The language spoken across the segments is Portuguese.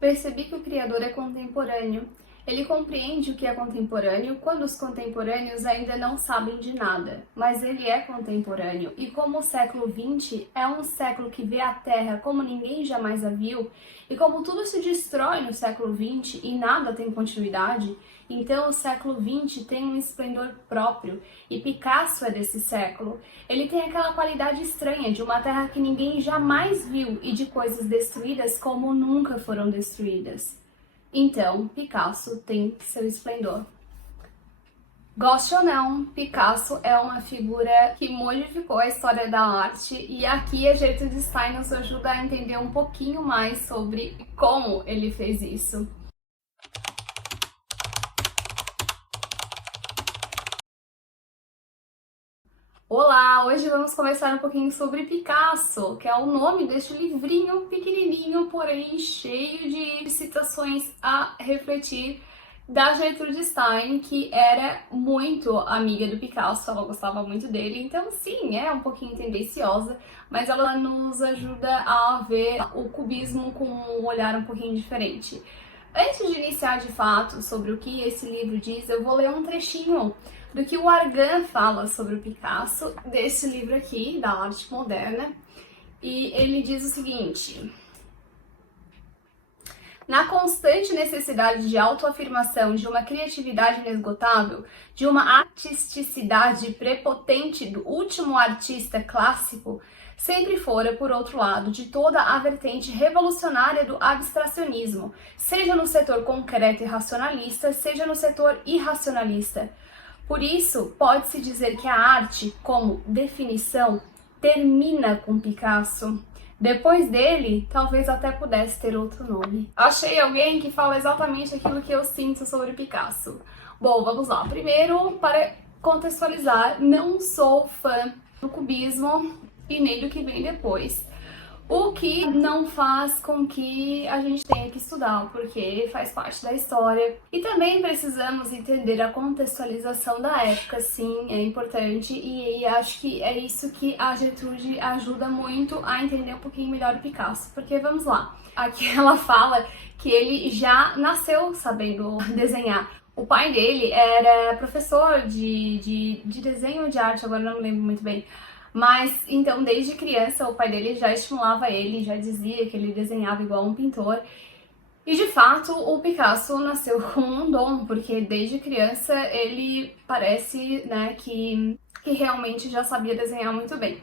Percebi que o Criador é contemporâneo. Ele compreende o que é contemporâneo quando os contemporâneos ainda não sabem de nada, mas ele é contemporâneo. E como o século XX é um século que vê a Terra como ninguém jamais a viu, e como tudo se destrói no século XX e nada tem continuidade, então o século XX tem um esplendor próprio, e Picasso é desse século. Ele tem aquela qualidade estranha de uma Terra que ninguém jamais viu e de coisas destruídas como nunca foram destruídas. Então, Picasso tem seu esplendor. Goste ou não, Picasso é uma figura que modificou a história da arte e aqui a Gertrude Stein nos ajuda a entender um pouquinho mais sobre como ele fez isso. Olá, hoje vamos conversar um pouquinho sobre Picasso, que é o nome deste livrinho pequenininho, porém cheio de citações a refletir, da Gertrude Stein, que era muito amiga do Picasso, ela gostava muito dele, então sim, é um pouquinho tendenciosa, mas ela nos ajuda a ver o cubismo com um olhar um pouquinho diferente. Antes de iniciar de fato sobre o que esse livro diz, eu vou ler um trechinho do que o Argan fala sobre o Picasso, desse livro aqui, da arte moderna, e ele diz o seguinte: na constante necessidade de autoafirmação, de uma criatividade inesgotável, de uma artisticidade prepotente do último artista clássico, sempre fora, por outro lado, de toda a vertente revolucionária do abstracionismo, seja no setor concreto e racionalista, seja no setor irracionalista. Por isso, pode-se dizer que a arte, como definição, termina com Picasso. Depois dele, talvez até pudesse ter outro nome. Achei alguém que fala exatamente aquilo que eu sinto sobre Picasso. Bom, vamos lá. Primeiro, para contextualizar, não sou fã do cubismo e nem do que vem depois. O que não faz com que a gente tenha que estudar, porque faz parte da história. E também precisamos entender a contextualização da época, sim, é importante. E acho que é isso que a Gertrude ajuda muito a entender um pouquinho melhor o Picasso. Porque, vamos lá, aqui ela fala que ele já nasceu sabendo desenhar. O pai dele era professor de desenho de arte, agora não me lembro muito bem. Mas, então, desde criança, o pai dele já estimulava ele, já dizia que ele desenhava igual um pintor. E, de fato, o Picasso nasceu com um dom, porque desde criança ele parece, né, que realmente já sabia desenhar muito bem.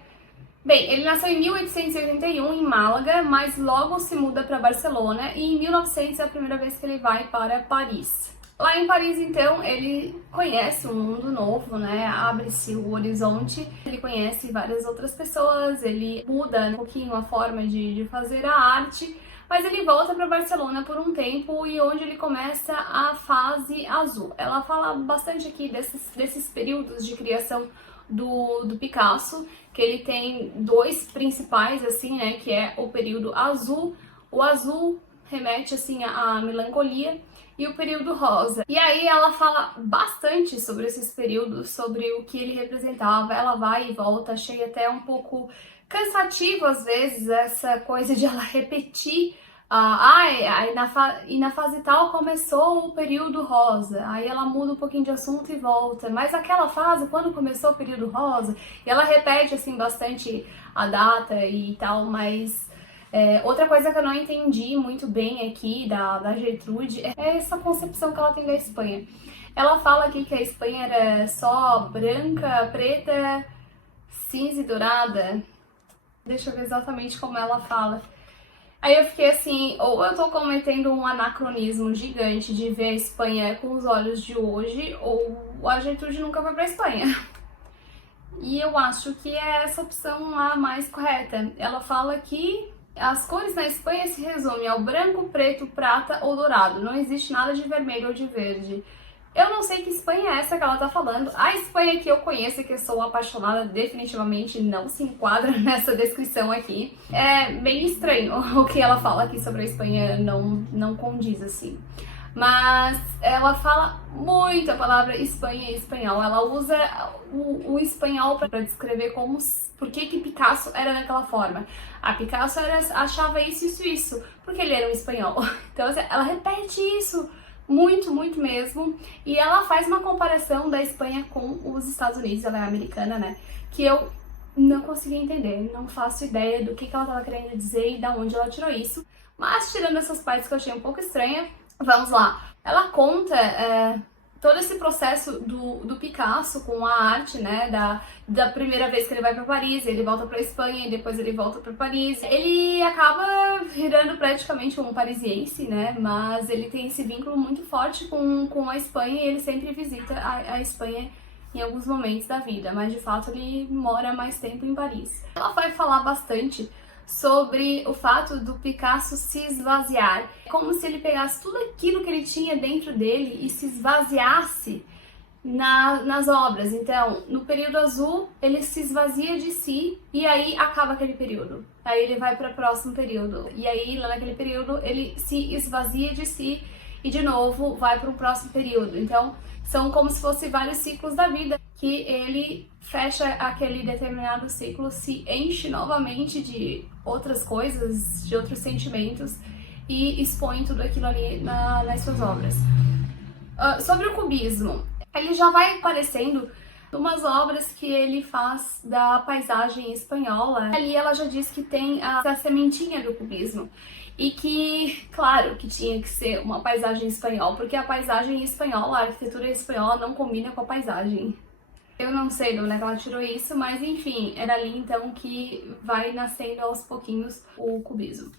Bem, ele nasceu em 1881 em Málaga, mas logo se muda para Barcelona e em 1900 é a primeira vez que ele vai para Paris. Lá em Paris, então, ele conhece um mundo novo, né? Abre-se o horizonte, ele conhece várias outras pessoas, ele muda um pouquinho a forma de fazer a arte, mas ele volta para Barcelona por um tempo e onde ele começa a fase azul. Ela fala bastante aqui desses períodos de criação do Picasso, que ele tem dois principais, assim, né? Que é o período azul. O azul remete, assim, à melancolia, e o período rosa. E aí ela fala bastante sobre esses períodos, sobre o que ele representava. Ela vai e volta, achei até um pouco cansativo às vezes essa coisa de ela repetir. E na fase tal começou o período rosa, aí ela muda um pouquinho de assunto e volta, mas aquela fase, quando começou o período rosa, e ela repete assim bastante a data e tal, mas outra coisa que eu não entendi muito bem aqui da Gertrude é essa concepção que ela tem da Espanha. Ela fala aqui que a Espanha era só branca, preta, cinza e dourada. Deixa eu ver exatamente como ela fala. Aí eu fiquei assim, ou eu tô cometendo um anacronismo gigante de ver a Espanha com os olhos de hoje, ou a Gertrude nunca foi pra Espanha. E eu acho que é essa opção a mais correta. Ela fala que as cores na Espanha se resumem ao branco, preto, prata ou dourado. Não existe nada de vermelho ou de verde. Eu não sei que Espanha é essa que ela tá falando. A Espanha que eu conheço e que eu sou apaixonada definitivamente não se enquadra nessa descrição aqui. É bem estranho o que ela fala aqui sobre a Espanha, não condiz assim. mas ela fala muito a palavra Espanha e espanhol. Ela usa o espanhol para descrever por que Picasso era daquela forma. A Picasso achava isso, porque ele era um espanhol. Então ela repete isso muito, muito mesmo. E ela faz uma comparação da Espanha com os Estados Unidos, ela é americana, né? Que eu não consegui entender, não faço ideia do que ela estava querendo dizer e da onde ela tirou isso. Mas tirando essas partes que eu achei um pouco estranha, vamos lá. Ela conta todo esse processo do Picasso com a arte, né? Da primeira vez que ele vai para Paris, ele volta para Espanha e depois ele volta para Paris. Ele acaba virando praticamente um parisiense, né? Mas ele tem esse vínculo muito forte com a Espanha e ele sempre visita a Espanha em alguns momentos da vida, mas de fato ele mora mais tempo em Paris. Ela vai falar bastante sobre o fato do Picasso se esvaziar. É como se ele pegasse tudo aquilo que ele tinha dentro dele e se esvaziasse nas obras. Então, no período azul, ele se esvazia de si e aí acaba aquele período. Aí ele vai para o próximo período. E aí, lá naquele período, ele se esvazia de si e de novo vai para o próximo período. Então, são como se fossem vários ciclos da vida que ele fecha aquele determinado ciclo, se enche novamente de outras coisas, de outros sentimentos e expõe tudo aquilo ali nas suas obras. Sobre o cubismo, ele já vai aparecendo umas obras que ele faz da paisagem espanhola. Ali ela já diz que tem a sementinha do cubismo. E que, claro, que tinha que ser uma paisagem espanhola, porque a paisagem espanhola, a arquitetura espanhola não combina com a paisagem. Eu não sei de onde é que ela tirou isso, mas enfim, era ali então que vai nascendo aos pouquinhos o cubismo.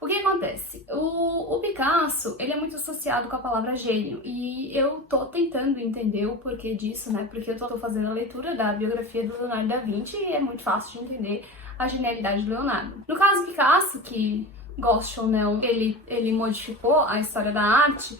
O que acontece? O Picasso, ele é muito associado com a palavra gênio, e eu tô tentando entender o porquê disso, né? Porque eu tô fazendo a leitura da biografia do Leonardo da Vinci e é muito fácil de entender a genialidade do Leonardo. No caso do Picasso, que goste ou não, ele modificou a história da arte,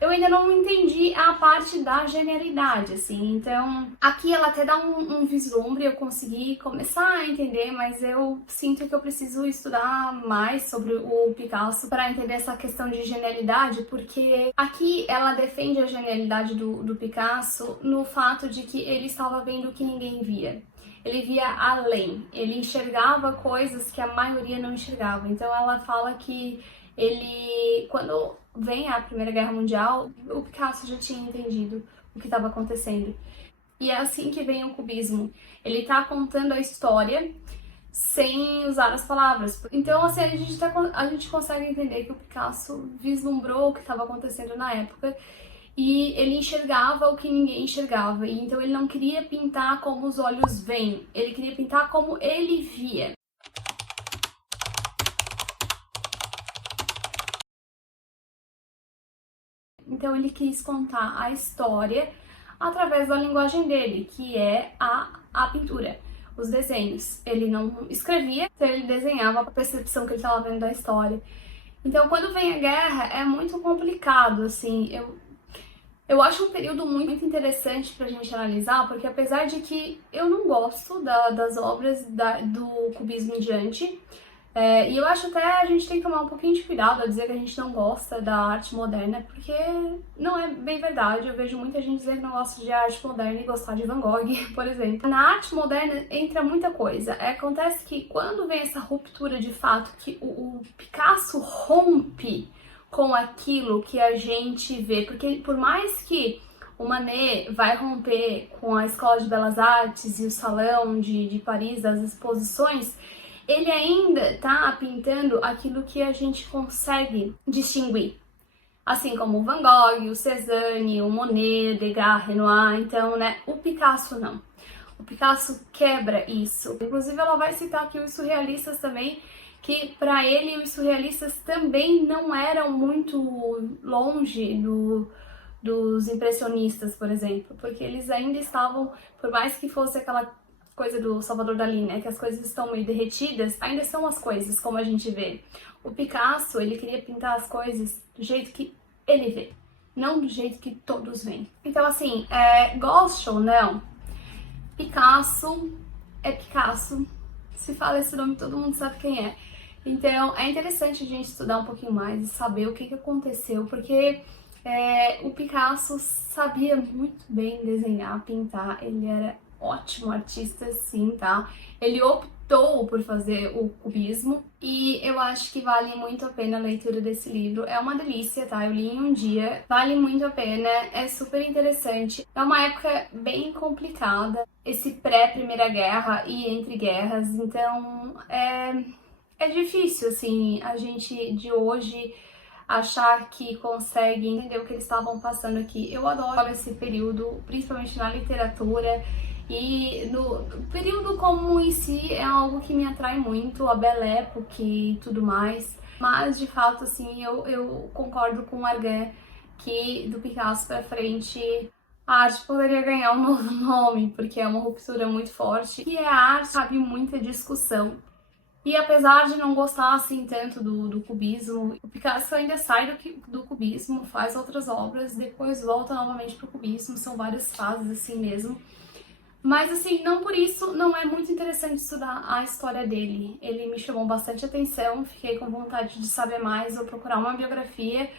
eu ainda não entendi a parte da genialidade, assim. Então, aqui ela até dá um vislumbre, eu consegui começar a entender, mas eu sinto que eu preciso estudar mais sobre o Picasso para entender essa questão de genialidade, porque aqui ela defende a genialidade do Picasso no fato de que ele estava vendo o que ninguém via. Ele via além, ele enxergava coisas que a maioria não enxergava. Então ela fala que ele, quando vem a Primeira Guerra Mundial, o Picasso já tinha entendido o que estava acontecendo. E é assim que vem o cubismo. Ele está contando a história sem usar as palavras. Então, assim, a gente consegue entender que o Picasso vislumbrou o que estava acontecendo na época e ele enxergava o que ninguém enxergava. E então ele não queria pintar como os olhos veem, ele queria pintar como ele via. Então ele quis contar a história através da linguagem dele, que é a pintura, os desenhos. Ele não escrevia, então ele desenhava a percepção que ele estava vendo da história. Então quando vem a guerra é muito complicado, assim, eu acho um período muito interessante pra gente analisar, porque apesar de que eu não gosto das obras do cubismo em diante, e eu acho até a gente tem que tomar um pouquinho de cuidado a dizer que a gente não gosta da arte moderna, porque não é bem verdade. Eu vejo muita gente dizer que não gosta de arte moderna e gostar de Van Gogh, por exemplo. Na arte moderna entra muita coisa. Acontece que quando vem essa ruptura de fato, que o Picasso rompe com aquilo que a gente vê, porque por mais que o Manet vai romper com a Escola de Belas Artes e o Salão de Paris, das exposições, ele ainda tá pintando aquilo que a gente consegue distinguir. Assim como o Van Gogh, o Cézanne, o Monet, Degas, Renoir, então, né, o Picasso não. O Picasso quebra isso. Inclusive, ela vai citar aqui os surrealistas também, que para ele os surrealistas também não eram muito longe dos impressionistas, por exemplo, porque eles ainda estavam, por mais que fosse aquela coisa do Salvador Dalí, né, que as coisas estão meio derretidas, ainda são as coisas como a gente vê. O Picasso, ele queria pintar as coisas do jeito que ele vê, não do jeito que todos veem. Então, assim, goste ou não, Picasso é Picasso. Se fala esse nome, todo mundo sabe quem é. Então, é interessante a gente estudar um pouquinho mais e saber o que aconteceu, porque O Picasso sabia muito bem desenhar, pintar, ele era ótimo artista, sim, tá? Ele optou por fazer o cubismo e eu acho que vale muito a pena a leitura desse livro. É uma delícia, tá? Eu li em um dia, vale muito a pena, é super interessante. É uma época bem complicada, esse pré-Primeira Guerra e entre guerras, então é difícil, assim, a gente de hoje achar que consegue entender o que eles estavam passando aqui. Eu adoro esse período, principalmente na literatura, e no período como em si é algo que me atrai muito, a Belle Époque e tudo mais. Mas, de fato, assim, eu concordo com o Argan que do Picasso pra frente a arte poderia ganhar um novo nome, porque é uma ruptura muito forte. E a arte cabe muita discussão. E apesar de não gostar assim tanto do cubismo, o Picasso ainda sai do cubismo, faz outras obras, depois volta novamente pro cubismo, são várias fases assim mesmo. Mas assim, não por isso não é muito interessante estudar a história dele. Ele me chamou bastante atenção, fiquei com vontade de saber mais, vou procurar uma biografia,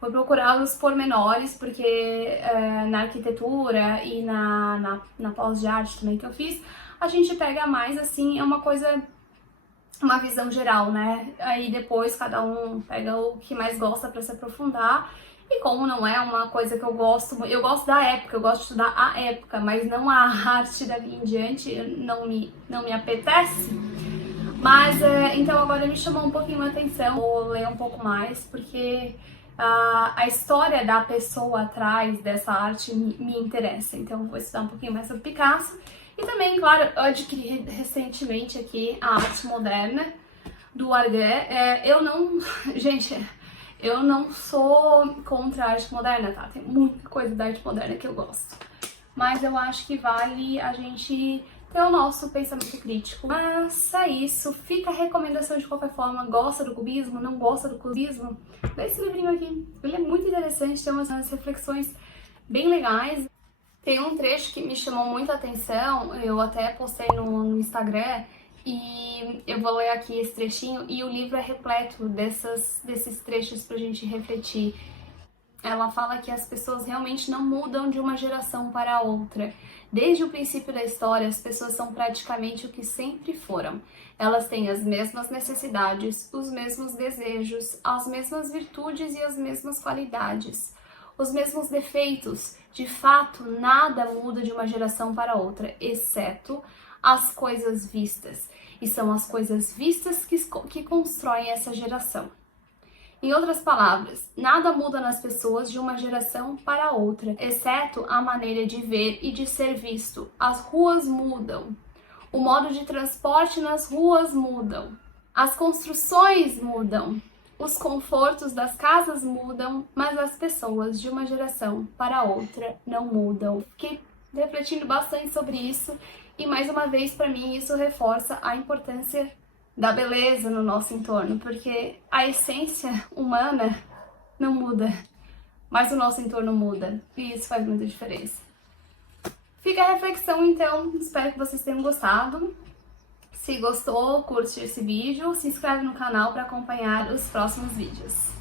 vou procurar os pormenores, porque na arquitetura e na pós de arte também que eu fiz, a gente pega mais assim, é uma visão geral, né? Aí depois cada um pega o que mais gosta para se aprofundar. E como não é uma coisa que eu gosto da época, eu gosto de estudar a época, mas não a arte dali em diante, não me apetece. Mas então agora me chamou um pouquinho a atenção, vou ler um pouco mais, porque a história da pessoa atrás dessa arte me interessa. Então vou estudar um pouquinho mais sobre Picasso. E também, claro, eu adquiri recentemente aqui a arte moderna do Argan. Gente, eu não sou contra a arte moderna, tá? Tem muita coisa da arte moderna que eu gosto. Mas eu acho que vale a gente ter o nosso pensamento crítico. Mas é isso, fica a recomendação de qualquer forma. Gosta do cubismo? Não gosta do cubismo? Lê esse livrinho aqui. Ele é muito interessante, tem umas reflexões bem legais. Tem um trecho que me chamou muita atenção, eu até postei no Instagram, e eu vou ler aqui esse trechinho, e o livro é repleto desses trechos pra gente refletir. Ela fala que as pessoas realmente não mudam de uma geração para outra. Desde o princípio da história, as pessoas são praticamente o que sempre foram. Elas têm as mesmas necessidades, os mesmos desejos, as mesmas virtudes e as mesmas qualidades, os mesmos defeitos. De fato, nada muda de uma geração para outra, exceto as coisas vistas. E são as coisas vistas que constroem essa geração. Em outras palavras, nada muda nas pessoas de uma geração para outra, exceto a maneira de ver e de ser visto. As ruas mudam. O modo de transporte nas ruas mudam. As construções mudam. Os confortos das casas mudam, mas as pessoas de uma geração para outra não mudam. Fiquei refletindo bastante sobre isso e, mais uma vez, para mim, isso reforça a importância da beleza no nosso entorno, porque a essência humana não muda, mas o nosso entorno muda e isso faz muita diferença. Fica a reflexão, então, espero que vocês tenham gostado. Se gostou, curte esse vídeo, se inscreve no canal para acompanhar os próximos vídeos.